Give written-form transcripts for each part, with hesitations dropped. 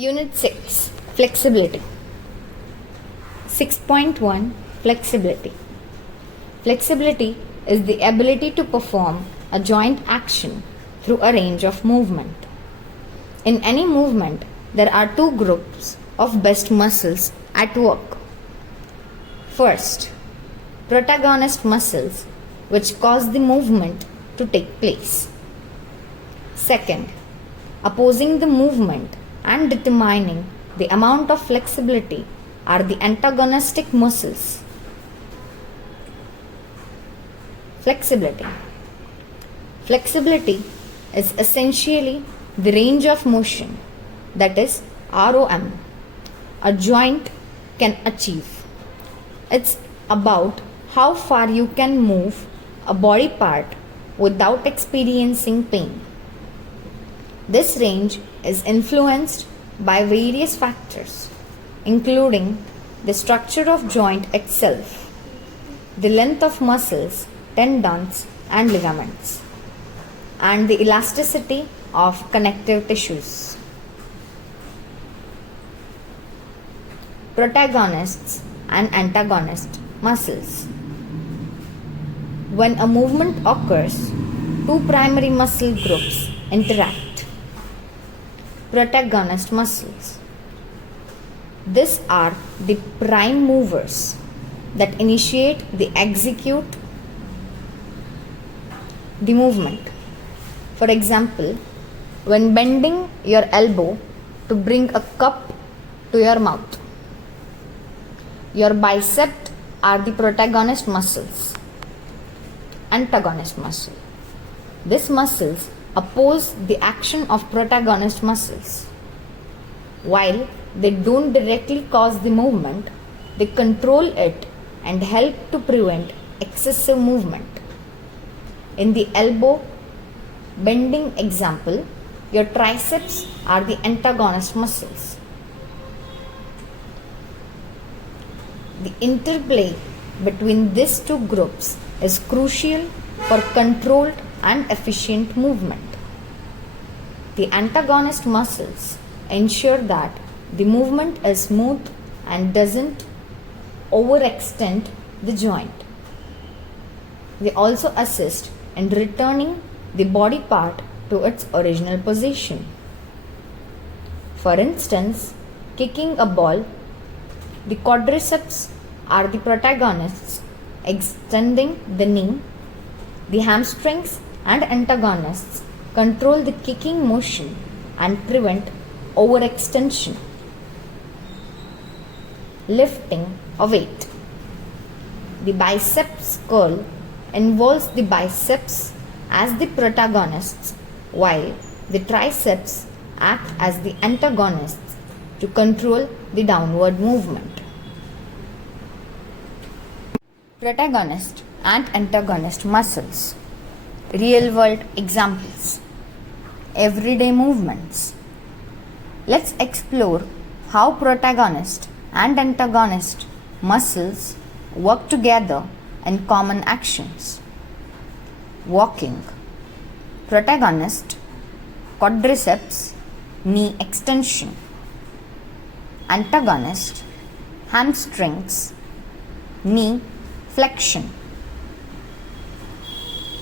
Unit 6 Flexibility. 6.1 Flexibility. Flexibility is the ability to perform a joint action through a range of movement. In any movement, there are two groups of best muscles at work. First, protagonist muscles, which cause the movement to take place. Second, opposing the movement and determining the amount of flexibility are the antagonistic muscles. Flexibility. Flexibility is essentially the range of motion, that is ROM, a joint can achieve. It's about how far you can move a body part without experiencing pain. This range is influenced by various factors, including the structure of joint itself, the length of muscles, tendons and ligaments, and the elasticity of connective tissues. Protagonists and antagonist muscles. When a movement occurs, two primary muscle groups interact. Protagonist muscles. These are the prime movers that initiate the execute the movement. For example, when bending your elbow to bring a cup to your mouth, your biceps are the protagonist muscles. Antagonist muscle. These muscles oppose the action of protagonist muscles. While they don't directly cause the movement, they control it and help to prevent excessive movement. In the elbow bending example, your triceps are the antagonist muscles. The interplay between these two groups is crucial for controlled and efficient movement. The antagonist muscles ensure that the movement is smooth and doesn't overextend the joint. They also assist in returning the body part to its original position. For instance, kicking a ball, the quadriceps are the protagonists, extending the knee. The hamstrings and antagonists control the kicking motion and prevent overextension. Lifting a weight. The biceps curl involves the biceps as the protagonists, while the triceps act as the antagonists to control the downward movement. Protagonist and antagonist muscles. Real world examples. Everyday movements. Let's explore how protagonist and antagonist muscles work together in common actions. Walking. Protagonist, quadriceps, knee extension. Antagonist, hamstrings, knee flexion.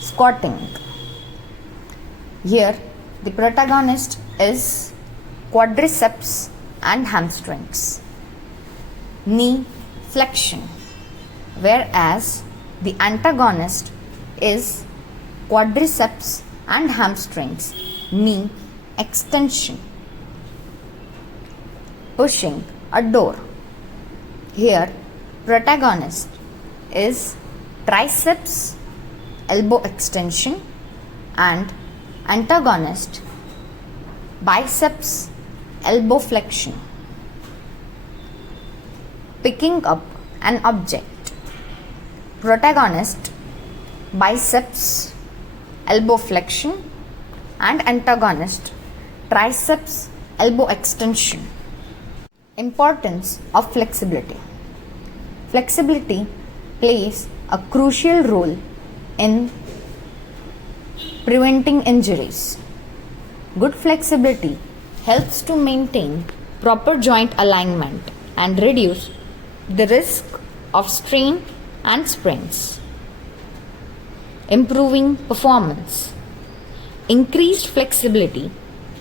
Squatting. Here the protagonist is quadriceps and hamstrings, knee flexion, whereas the antagonist is quadriceps and hamstrings, knee extension. Pushing a door. Here protagonist is triceps, elbow extension, and antagonist biceps, elbow flexion. Picking up an object. Protagonist biceps, elbow flexion, and antagonist triceps, elbow extension. Importance of flexibility. Flexibility plays a crucial role in preventing injuries. Good flexibility helps to maintain proper joint alignment and reduce the risk of strain and sprains. Improving performance. Increased flexibility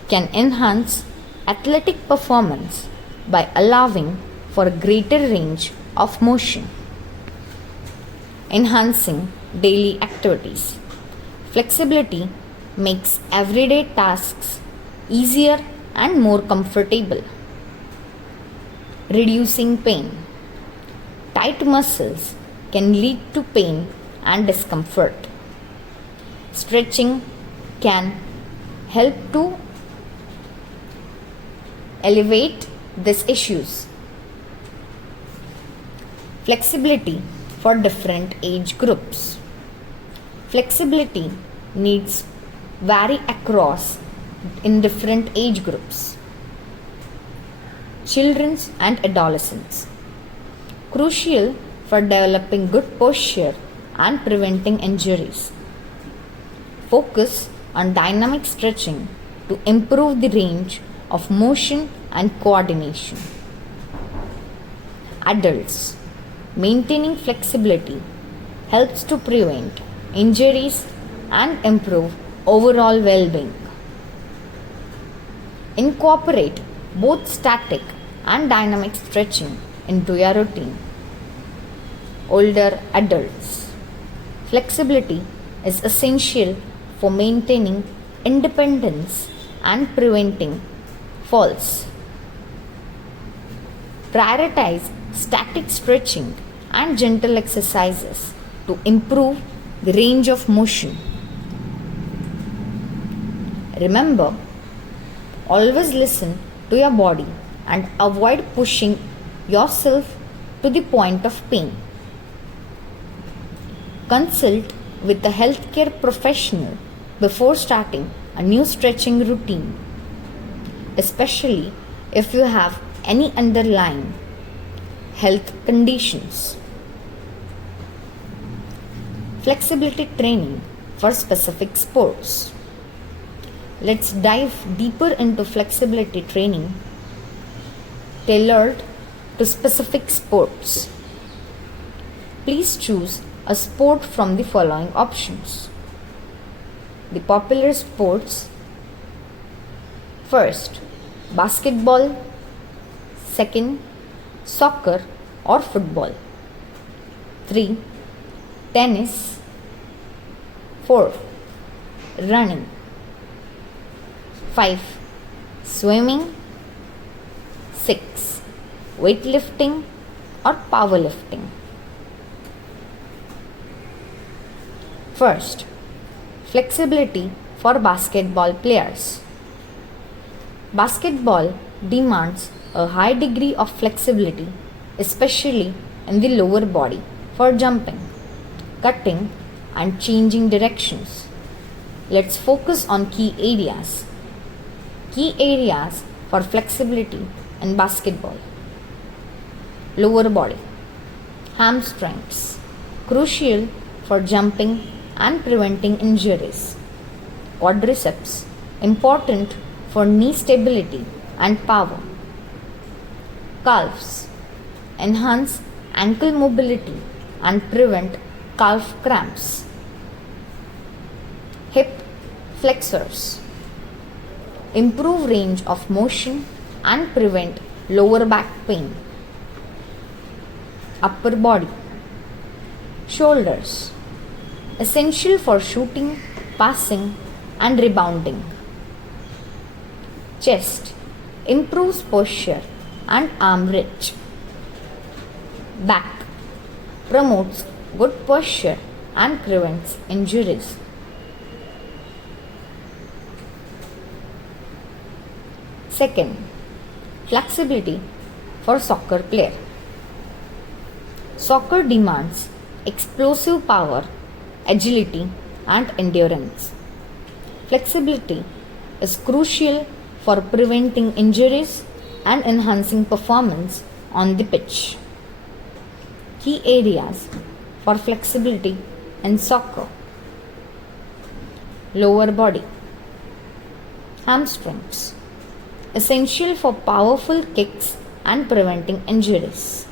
can enhance athletic performance by allowing for a greater range of motion. Enhancing daily activities. Flexibility makes everyday tasks easier and more comfortable. Reducing pain. Tight muscles can lead to pain and discomfort. Stretching can help to alleviate these issues. Flexibility for different age groups. Flexibility needs vary across in different age groups. Children and adolescents. Crucial for developing good posture and preventing injuries. Focus on dynamic stretching to improve the range of motion and coordination. Adults. Maintaining flexibility helps to prevent injuries and improve overall well-being. Incorporate both static and dynamic stretching into your routine. Older adults. Flexibility is essential for maintaining independence and preventing falls. Prioritize static stretching and gentle exercises to improve the range of motion. Remember, always listen to your body and avoid pushing yourself to the point of pain. Consult with a healthcare professional before starting a new stretching routine, especially if you have any underlying health conditions. Flexibility training for specific sports. Let's dive deeper into flexibility training tailored to specific sports. Please choose a sport from the following options. The popular sports: first, basketball; second, soccer or football; 3, tennis; 4, running; 5, swimming; 6, weightlifting or powerlifting. First, flexibility for basketball players. Basketball demands a high degree of flexibility, especially in the lower body, for jumping, cutting, and changing directions. Let's focus on key areas. Key areas for flexibility in basketball: lower body, hamstrings, crucial for jumping and preventing injuries; quadriceps, important for knee stability and power; calves, enhance ankle mobility and prevent calf cramps; hip flexors, improve range of motion and prevent lower back pain; upper body, shoulders, essential for shooting, passing, and rebounding; chest, improves posture and arm reach; back, promotes good posture and prevents injuries. Second, flexibility for soccer player. Soccer demands explosive power, agility, and endurance. Flexibility is crucial for preventing injuries and enhancing performance on the pitch. Key areas for flexibility in soccer: lower body, hamstrings, essential for powerful kicks and preventing injuries.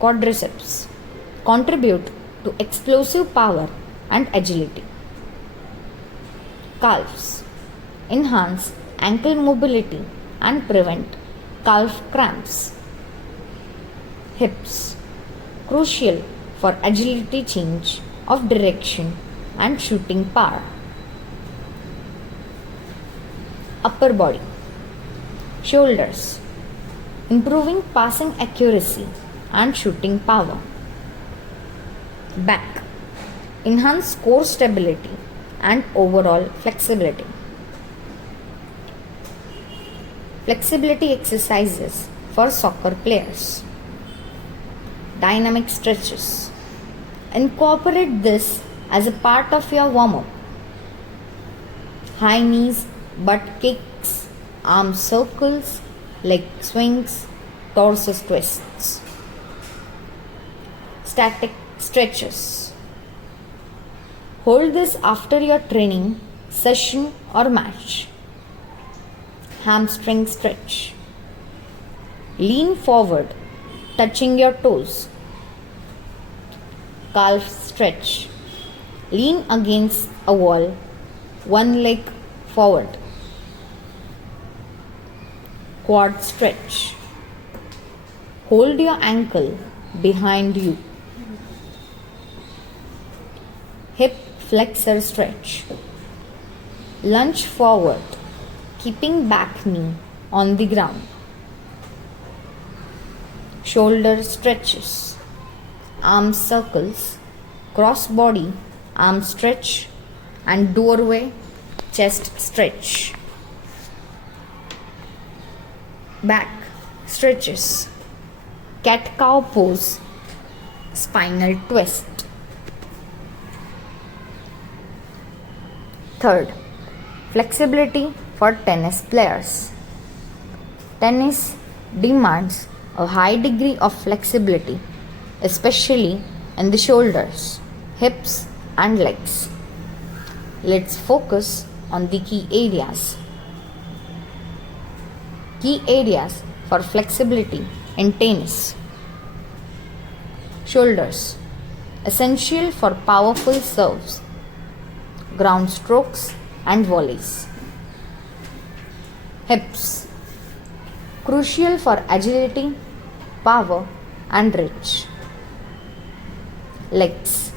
Quadriceps contribute to explosive power and agility. Calves enhance ankle mobility and prevent calf cramps. Hips crucial for agility, change of direction and shooting power. Upper body shoulders improving passing accuracy and shooting power. Back enhance core stability and overall flexibility. Flexibility exercises for soccer players. Dynamic stretches. Incorporate this as a part of your warm-up. High knees, butt kicks, arm circles, leg swings, torso twists. Static stretches. Hold this after your training session or match. Hamstring stretch. Lean forward, touching your toes. Calf stretch. Lean against a wall, one leg forward. Quad stretch. Hold your ankle behind you. Hip flexor stretch. Lunge forward, keeping back knee on the ground. Shoulder stretches. Arm circles, cross body, arm stretch, and doorway chest stretch. Back stretches. Cat cow pose, spinal twist. Third, flexibility for tennis players. Tennis demands a high degree of flexibility, especially in the shoulders, hips, and legs. Let's focus on the key areas. Key areas for flexibility in tennis. Shoulders, essential for powerful serves, ground strokes, and volleys. Hips, crucial for agility, power, and reach. Legs,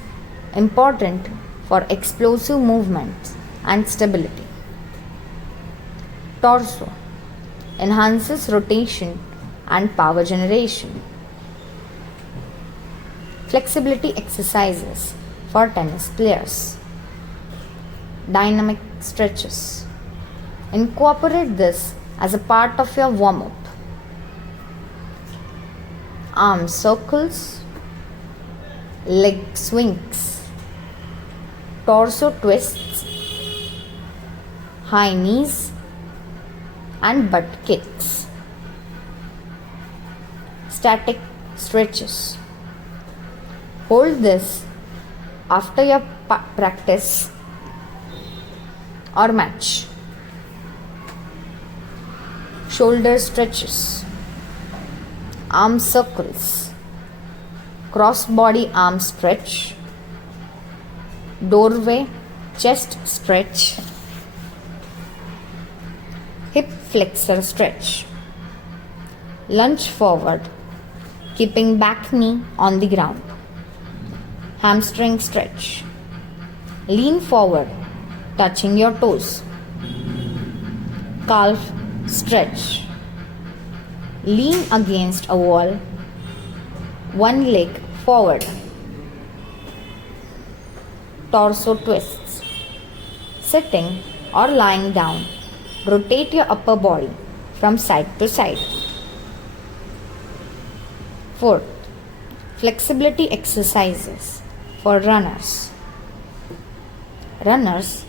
important for explosive movements and stability. Torso, enhances rotation and power generation. Flexibility exercises for tennis players. Dynamic stretches. Incorporate this as a part of your warm-up. Arm circles, leg swings, torso twists, high knees, and butt kicks. Static stretches. Hold this after your practice or match. Shoulder stretches. Arm circles. Cross body arm stretch. Doorway chest stretch. Hip flexor stretch. Lunge forward, keeping back knee on the ground. Hamstring stretch. Lean forward, touching your toes. Calf stretch. Lean against a wall, one leg forward. Torso twists. Sitting or lying down, rotate your upper body from side to side. Fourth, flexibility exercises for runners. Runners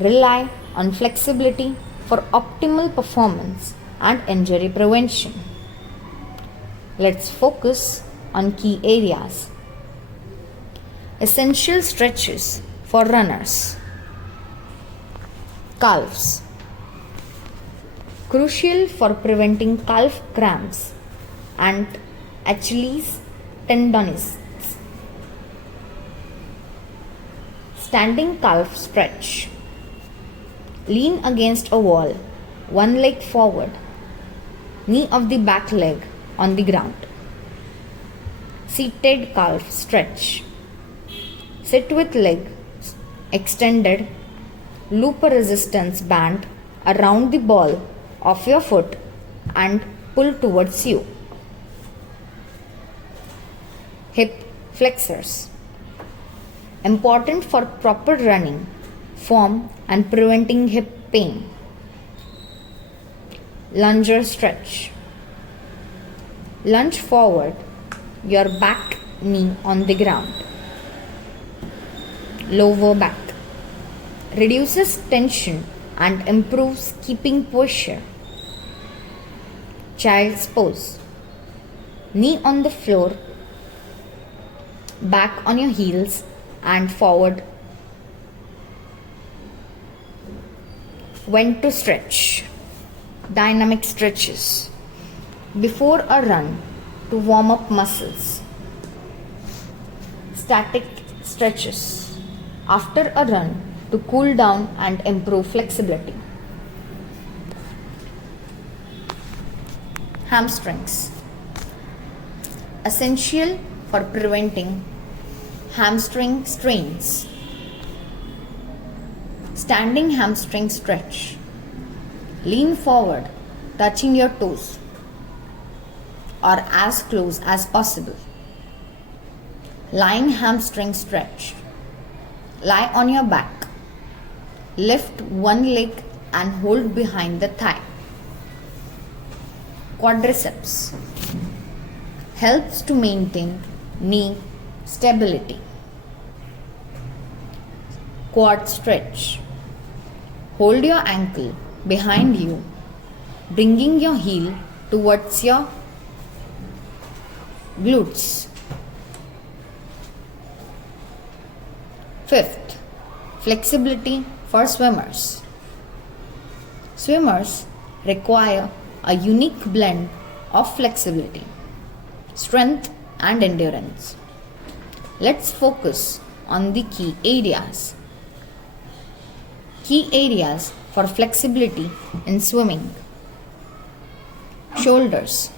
rely on flexibility for optimal performance and injury prevention. Let's focus on key areas. Essential stretches for runners. Calves. crucial for preventing calf cramps and Achilles tendonitis. Standing calf stretch. Lean against a wall, one leg forward, knee of the back leg on the ground. Seated calf stretch. Sit with legs extended, loop a resistance band around the ball of your foot and pull towards you. Hip flexors. Important for proper running, form and preventing hip pain. Lunger stretch. Lunge forward, your back knee on the ground. Lower back. Reduces tension and improves keeping posture. Child's pose. Knee on the floor, back on your heels and forward. When to stretch. Dynamic stretches. Before a run to warm up muscles. Static stretches. After a run to cool down and improve flexibility. Hamstrings. Essential for preventing hamstring strains. Standing hamstring stretch. Lean forward, touching your toes or as close as possible. Lying hamstring stretch. Lie on your back. Lift one leg and hold behind the thigh. Quadriceps. Helps to maintain knee stability. Quad stretch. Hold your ankle behind you, bringing your heel towards your glutes. Fifth, flexibility for swimmers. Swimmers require a unique blend of flexibility, strength and endurance. Let's focus on the key areas. Key areas for flexibility in swimming. Shoulders,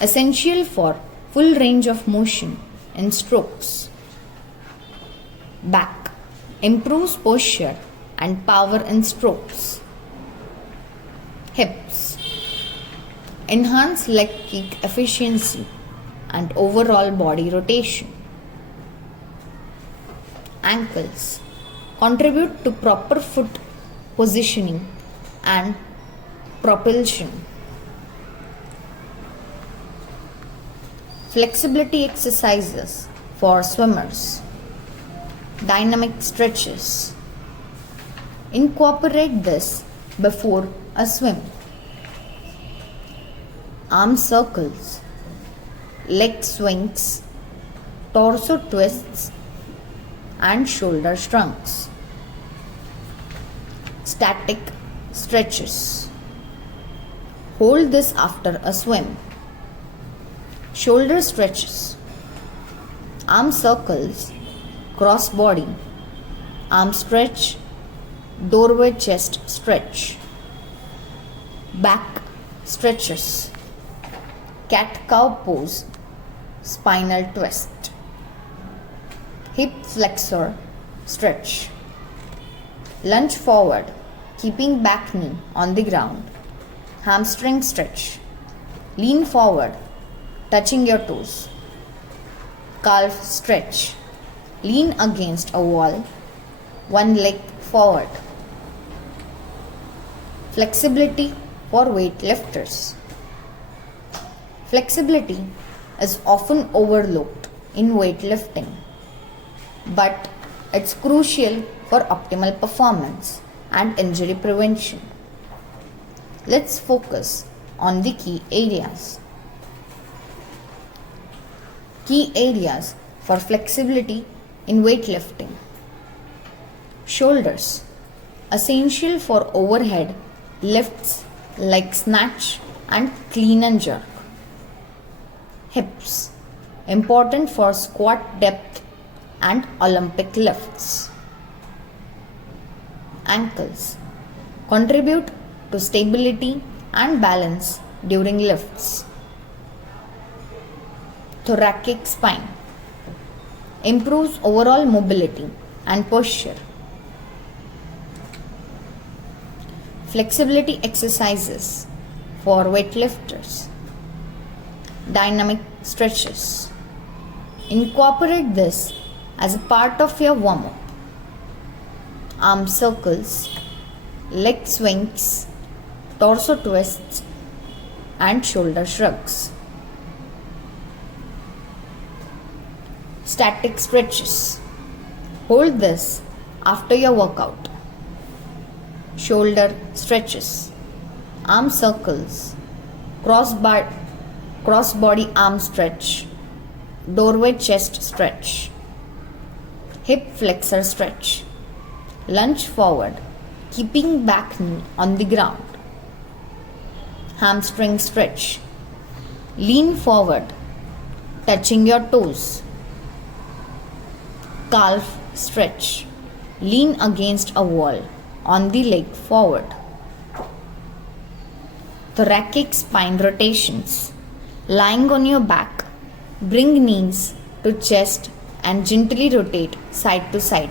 essential for full range of motion in strokes. Back, improves posture and power in strokes. Hips, enhance leg kick efficiency and overall body rotation. Ankles, contribute to proper foot positioning and propulsion. Flexibility exercises for swimmers. Dynamic stretches. Incorporate this before a swim. Arm circles, leg swings, torso twists and shoulder shrugs. Static stretches. Hold this after a swim. Shoulder stretches. Arm circles, cross body, arm stretch, doorway chest stretch. Back stretches. Cat-cow pose, spinal twist. Hip flexor stretch. Lunge forward, keeping back knee on the ground. Hamstring stretch. Lean forward, touching your toes. Calf stretch. Lean against a wall, one leg forward. Flexibility for weightlifters. Flexibility is often overlooked in weightlifting, but it's crucial for optimal performance and injury prevention. Let's focus on the key areas. Key areas for flexibility in weightlifting. Shoulders, essential for overhead lifts like snatch and clean and jerk. Hips, important for squat depth and Olympic lifts. Ankles, contribute to stability and balance during lifts. Thoracic spine, improves overall mobility and posture. Flexibility exercises for weightlifters. Dynamic stretches. Incorporate this as a part of your warm up. Arm circles, leg swings, torso twists, and shoulder shrugs. Static stretches. Hold this after your workout. Shoulder stretches, arm circles, cross body arm stretch, doorway chest stretch, hip flexor stretch, lunge forward, keeping back knee on the ground, hamstring stretch, lean forward, touching your toes, calf stretch, lean against a wall on the leg forward. Thoracic spine rotations. Lying on your back, bring knees to chest and gently rotate side to side